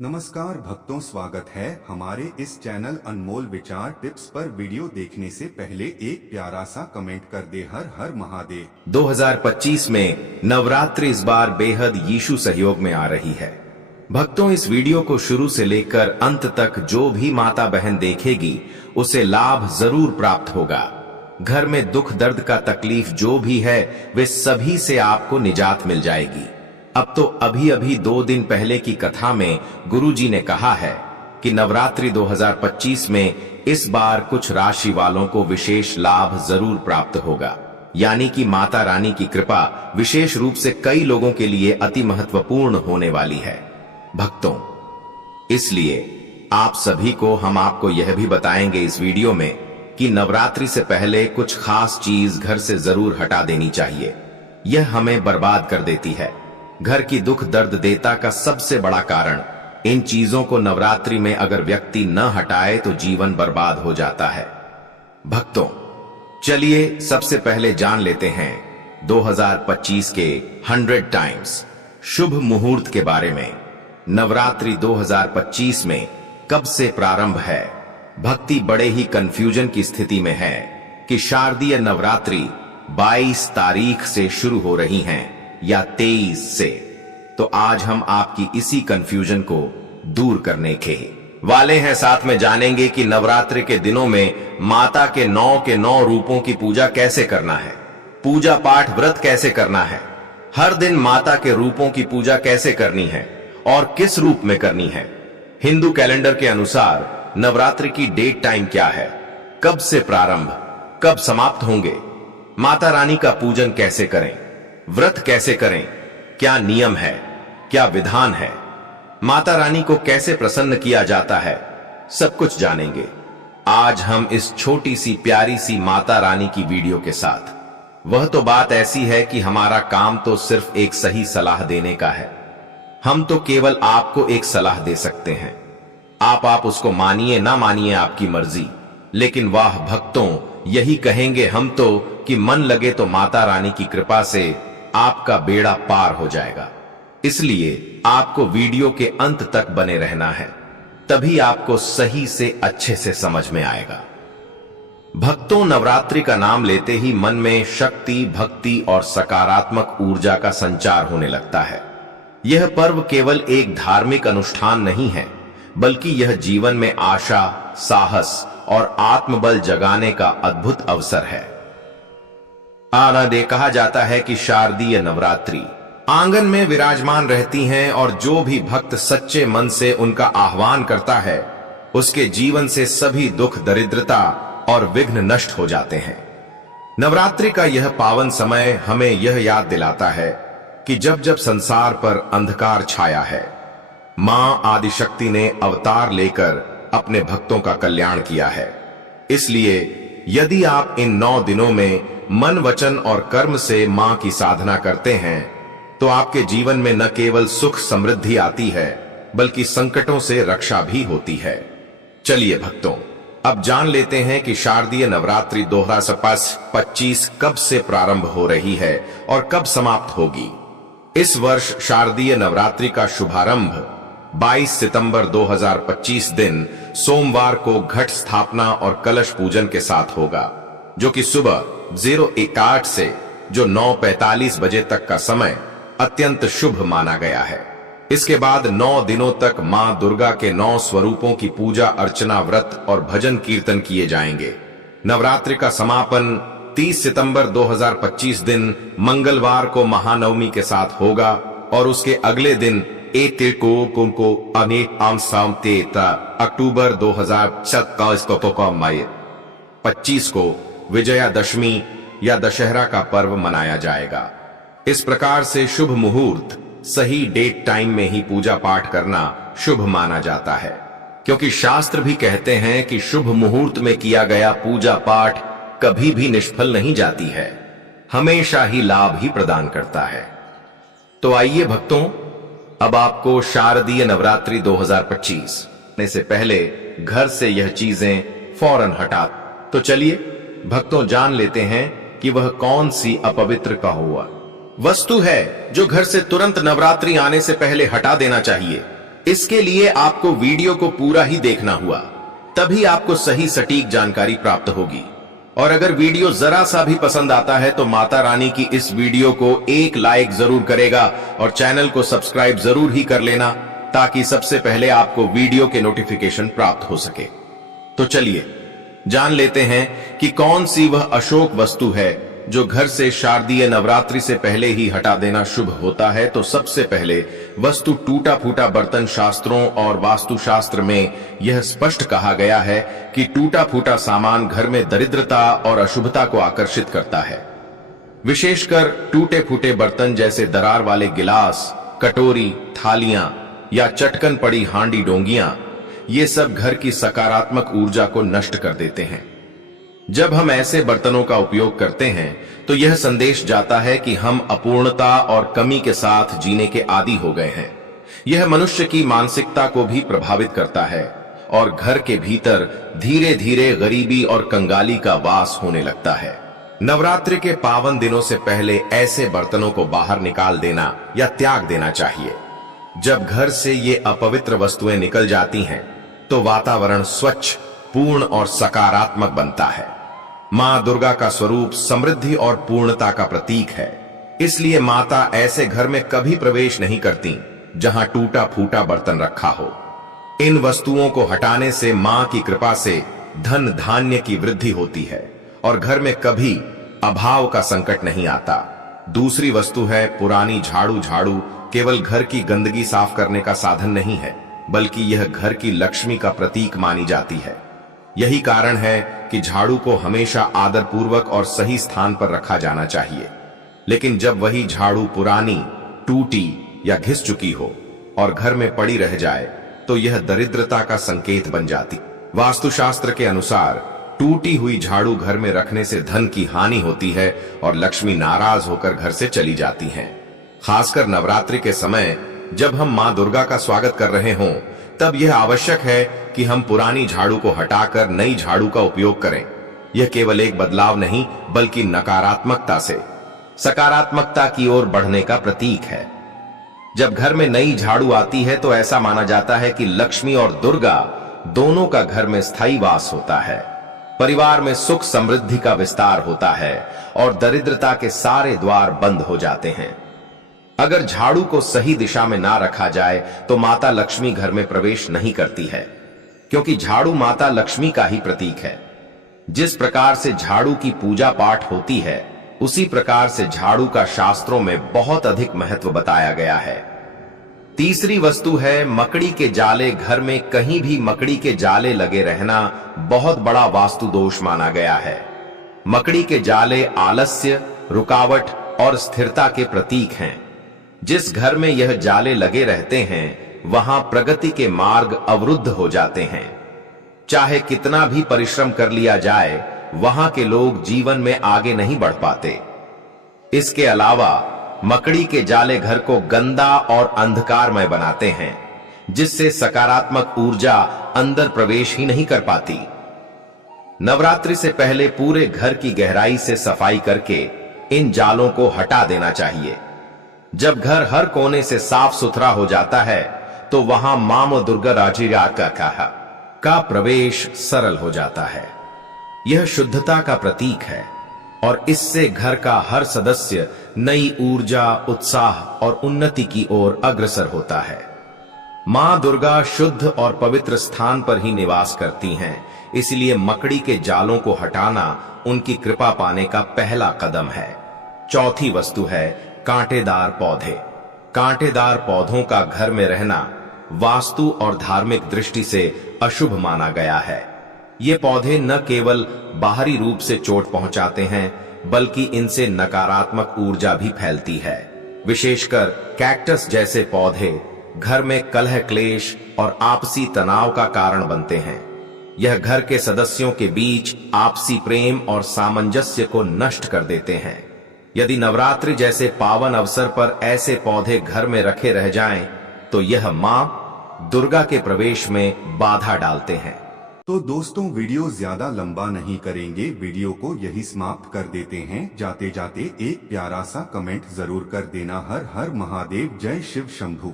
नमस्कार भक्तों, स्वागत है हमारे इस चैनल अनमोल विचार टिप्स पर। वीडियो देखने से पहले एक प्यारा सा कमेंट कर दे। हर हर महादेव। 2025 में नवरात्रि इस बार बेहद यीशु सहयोग में आ रही है। भक्तों, इस वीडियो को शुरू से लेकर अंत तक जो भी माता बहन देखेगी उसे लाभ जरूर प्राप्त होगा। घर में दुख दर्द का तकलीफ जो भी है वे सभी से आपको निजात मिल जाएगी। अब तो अभी 2 दिन पहले की कथा में गुरुजी ने कहा है कि नवरात्रि 2025 में इस बार कुछ राशि वालों को विशेष लाभ जरूर प्राप्त होगा, यानी कि माता रानी की कृपा विशेष रूप से कई लोगों के लिए अति महत्वपूर्ण होने वाली है। भक्तों, इसलिए आप सभी को हम आपको यह भी बताएंगे इस वीडियो में कि नवरात्रि से पहले कुछ खास चीज घर से जरूर हटा देनी चाहिए। यह हमें बर्बाद कर देती है। घर की दुख दर्द देता का सबसे बड़ा कारण इन चीजों को नवरात्रि में अगर व्यक्ति न हटाए तो जीवन बर्बाद हो जाता है। भक्तों, चलिए सबसे पहले जान लेते हैं 2025 के 100 टाइम्स शुभ मुहूर्त के बारे में। नवरात्रि 2025 में कब से प्रारंभ है? भक्ति बड़े ही कंफ्यूजन की स्थिति में है कि शारदीय नवरात्रि 22 तारीख से शुरू हो रही हैं या 23 से। तो आज हम आपकी इसी कंफ्यूजन को दूर करने के वाले हैं। साथ में जानेंगे कि नवरात्रि के दिनों में माता के 9 रूपों की पूजा कैसे करना है, पूजा पाठ व्रत कैसे करना है, हर दिन माता के रूपों की पूजा कैसे करनी है और किस रूप में करनी है। हिंदू कैलेंडर के अनुसार नवरात्रि की डेट टाइम क्या है, कब से प्रारंभ, कब समाप्त होंगे, माता रानी का पूजन कैसे करें, व्रत कैसे करें, क्या नियम है, क्या विधान है, माता रानी को कैसे प्रसन्न किया जाता है, सब कुछ जानेंगे आज हम इस छोटी सी प्यारी सी माता रानी की वीडियो के साथ। वह तो बात ऐसी है कि हमारा काम तो सिर्फ एक सही सलाह देने का है। हम तो केवल आपको एक सलाह दे सकते हैं। आप उसको मानिए ना मानिए, आपकी मर्जी। लेकिन वाह भक्तों, यही कहेंगे हम तो कि मन लगे तो माता रानी की कृपा से आपका बेड़ा पार हो जाएगा। इसलिए आपको वीडियो के अंत तक बने रहना है, तभी आपको सही से अच्छे से समझ में आएगा। भक्तों, नवरात्रि का नाम लेते ही मन में शक्ति, भक्ति और सकारात्मक ऊर्जा का संचार होने लगता है। यह पर्व केवल एक धार्मिक अनुष्ठान नहीं है, बल्कि यह जीवन में आशा, साहस और आत्मबल जगाने का अद्भुत अवसर है। कहा जाता है कि शारदीय नवरात्रि आंगन में विराजमान रहती हैं और जो भी भक्त सच्चे मन से उनका आह्वान करता है उसके जीवन से सभी दुख, दरिद्रता और विघ्न नष्ट हो जाते हैं। नवरात्रि का यह पावन समय हमें यह याद दिलाता है कि जब जब संसार पर अंधकार छाया है, मां आदिशक्ति ने अवतार लेकर अपने भक्तों का कल्याण किया है। इसलिए यदि आप इन 9 दिनों में मन, वचन और कर्म से मां की साधना करते हैं तो आपके जीवन में न केवल सुख समृद्धि आती है बल्कि संकटों से रक्षा भी होती है। चलिए भक्तों, अब जान लेते हैं कि शारदीय नवरात्रि 2025 कब से प्रारंभ हो रही है और कब समाप्त होगी। इस वर्ष शारदीय नवरात्रि का शुभारंभ 22 सितंबर 2025 दिन सोमवार को घट स्थापना और कलश पूजन के साथ होगा, जो कि सुबह 0:08 से जो 9:45 बजे तक का समय अत्यंत शुभ माना गया है। इसके बाद 9 दिनों तक मां दुर्गा के 9 स्वरूपों की पूजा अर्चना, व्रत और भजन कीर्तन किए जाएंगे। नवरात्रि का समापन 30 सितंबर 2025 दिन मंगलवार को महानवमी के साथ होगा और उसके अगले दिन अक्टूबर 2025 को विजयादशमी या दशहरा का पर्व मनाया जाएगा। इस प्रकार से शुभ मुहूर्त, सही डेट टाइम में ही पूजा पाठ करना शुभ माना जाता है, क्योंकि शास्त्र भी कहते हैं कि शुभ मुहूर्त में किया गया पूजा पाठ कभी भी निष्फल नहीं जाती है, हमेशा ही लाभ ही प्रदान करता है। तो आइए भक्तों, अब आपको शारदीय नवरात्रि 2025 से पहले घर से यह चीजें फौरन हटा। तो चलिए भक्तों, जान लेते हैं कि वह कौन सी अपवित्र का हुआ वस्तु है जो घर से तुरंत नवरात्रि आने से पहले हटा देना चाहिए। इसके लिए आपको वीडियो को पूरा ही देखना हुआ, तभी आपको सही सटीक जानकारी प्राप्त होगी। और अगर वीडियो जरा सा भी पसंद आता है तो माता रानी की इस वीडियो को एक लाइक जरूर करेगा और चैनल को सब्सक्राइब जरूर ही कर लेना, ताकि सबसे पहले आपको वीडियो के नोटिफिकेशन प्राप्त हो सके। तो चलिए जान लेते हैं कि कौन सी वह अशोक वस्तु है जो घर से शारदीय नवरात्रि से पहले ही हटा देना शुभ होता है। तो सबसे पहले वस्तु टूटा फूटा बर्तन। शास्त्रों और वास्तुशास्त्र में यह स्पष्ट कहा गया है कि टूटा फूटा सामान घर में दरिद्रता और अशुभता को आकर्षित करता है। विशेषकर टूटे फूटे बर्तन जैसे दरार वाले गिलास, कटोरी, थालियां या चटकन पड़ी हांडी डोंगियां, ये सब घर की सकारात्मक ऊर्जा को नष्ट कर देते हैं। जब हम ऐसे बर्तनों का उपयोग करते हैं तो यह संदेश जाता है कि हम अपूर्णता और कमी के साथ जीने के आदी हो गए हैं। यह मनुष्य की मानसिकता को भी प्रभावित करता है और घर के भीतर धीरे धीरे गरीबी और कंगाली का वास होने लगता है। नवरात्रि के पावन दिनों से पहले ऐसे बर्तनों को बाहर निकाल देना या त्याग देना चाहिए। जब घर से ये अपवित्र वस्तुएं निकल जाती हैं तो वातावरण स्वच्छ, पूर्ण और सकारात्मक बनता है। मां दुर्गा का स्वरूप समृद्धि और पूर्णता का प्रतीक है, इसलिए माता ऐसे घर में कभी प्रवेश नहीं करती जहां टूटा फूटा बर्तन रखा हो। इन वस्तुओं को हटाने से मां की कृपा से धन धान्य की वृद्धि होती है और घर में कभी अभाव का संकट नहीं आता। दूसरी वस्तु है पुरानी झाड़ू। झाड़ू केवल घर की गंदगी साफ करने का साधन नहीं है, बल्कि यह घर की लक्ष्मी का प्रतीक मानी जाती है। यही कारण है कि झाड़ू को हमेशा आदरपूर्वक और सही स्थान पर रखा जाना चाहिए। लेकिन जब वही झाड़ू पुरानी, टूटी या घिस चुकी हो और घर में पड़ी रह जाए तो यह दरिद्रता का संकेत बन जाती। वास्तुशास्त्र के अनुसार टूटी हुई झाड़ू घर में रखने से धन की हानि होती है और लक्ष्मी नाराज होकर घर से चली जाती हैं। खासकर नवरात्रि के समय जब हम मां दुर्गा का स्वागत कर रहे हों, तब यह आवश्यक है कि हम पुरानी झाड़ू को हटाकर नई झाड़ू का उपयोग करें। यह केवल एक बदलाव नहीं, बल्कि नकारात्मकता से सकारात्मकता की ओर बढ़ने का प्रतीक है। जब घर में नई झाड़ू आती है तो ऐसा माना जाता है कि लक्ष्मी और दुर्गा दोनों का घर में स्थायी वास होता है। परिवार में सुख समृद्धि का विस्तार होता है और दरिद्रता के सारे द्वार बंद हो जाते हैं। अगर झाड़ू को सही दिशा में ना रखा जाए तो माता लक्ष्मी घर में प्रवेश नहीं करती है, क्योंकि झाड़ू माता लक्ष्मी का ही प्रतीक है। जिस प्रकार से झाड़ू की पूजा पाठ होती है, उसी प्रकार से झाड़ू का शास्त्रों में बहुत अधिक महत्व बताया गया है। तीसरी वस्तु है मकड़ी के जाले। घर में कहीं भी मकड़ी के जाले लगे रहना बहुत बड़ा वास्तु दोष माना गया है। मकड़ी के जाले आलस्य, रुकावट और स्थिरता के प्रतीक हैं। जिस घर में यह जाले लगे रहते हैं, वहां प्रगति के मार्ग अवरुद्ध हो जाते हैं। चाहे कितना भी परिश्रम कर लिया जाए, वहां के लोग जीवन में आगे नहीं बढ़ पाते। इसके अलावा मकड़ी के जाले घर को गंदा और अंधकारमय बनाते हैं, जिससे सकारात्मक ऊर्जा अंदर प्रवेश ही नहीं कर पाती। नवरात्रि से पहले पूरे घर की गहराई से सफाई करके इन जालों को हटा देना चाहिए। जब घर हर कोने से साफ सुथरा हो जाता है तो वहां मां दुर्गा राजिया का प्रवेश सरल हो जाता है। यह शुद्धता का प्रतीक है और इससे घर का हर सदस्य नई ऊर्जा, उत्साह और उन्नति की ओर अग्रसर होता है। मां दुर्गा शुद्ध और पवित्र स्थान पर ही निवास करती हैं, इसलिए मकड़ी के जालों को हटाना उनकी कृपा पाने का पहला कदम है। चौथी वस्तु है कांटेदार पौधे। कांटेदार पौधों का घर में रहना वास्तु और धार्मिक दृष्टि से अशुभ माना गया है। ये पौधे न केवल बाहरी रूप से चोट पहुंचाते हैं, बल्कि इनसे नकारात्मक ऊर्जा भी फैलती है। विशेषकर कैक्टस जैसे पौधे घर में कलह, क्लेश और आपसी तनाव का कारण बनते हैं। यह घर के सदस्यों के बीच आपसी प्रेम और सामंजस्य को नष्ट कर देते हैं। यदि नवरात्रि जैसे पावन अवसर पर ऐसे पौधे घर में रखे रह जाएं, तो यह मां दुर्गा के प्रवेश में बाधा डालते हैं। तो दोस्तों, वीडियो ज्यादा लंबा नहीं करेंगे, वीडियो को यही समाप्त कर देते हैं। जाते जाते एक प्यारा सा कमेंट जरूर कर देना। हर हर महादेव, जय शिव शंभू।